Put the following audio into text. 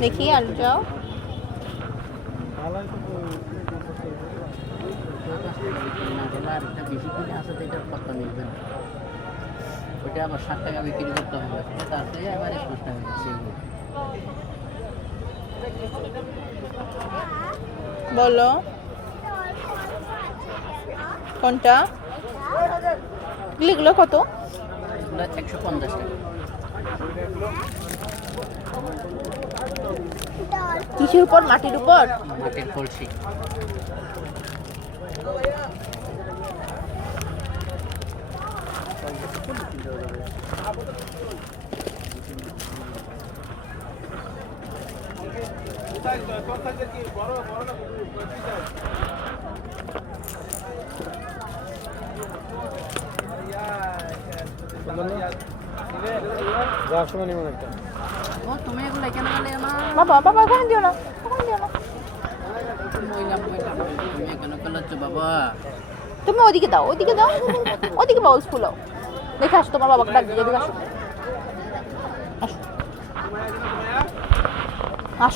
দেখি আর যাও। বেশি কিনে আসে তো এটার কত মিলবে না, ওইটা আবার 60 টাকা বিক্রি করতে হবে, তাতে আবার 50 টাকা দিচ্ছে। বলো কোনটা? এগুলো কত? এগুলো 150 টাকা। কিসের উপর? মাটির উপর? মাটির কলসি। ও তুমি এগুলো কেন বলে না? বাবা বাবা ওখানে দিও না, ওখানে দিও না। তুমি কেন করছ বাবা? তুমি ওদিকে দাও, ওদিকে দাও, ওদিকে বাউলস ফুলাও। দেখে আসো তোমার বাবাকে ডাক দিয়ে, এদিকে আসো। আসো।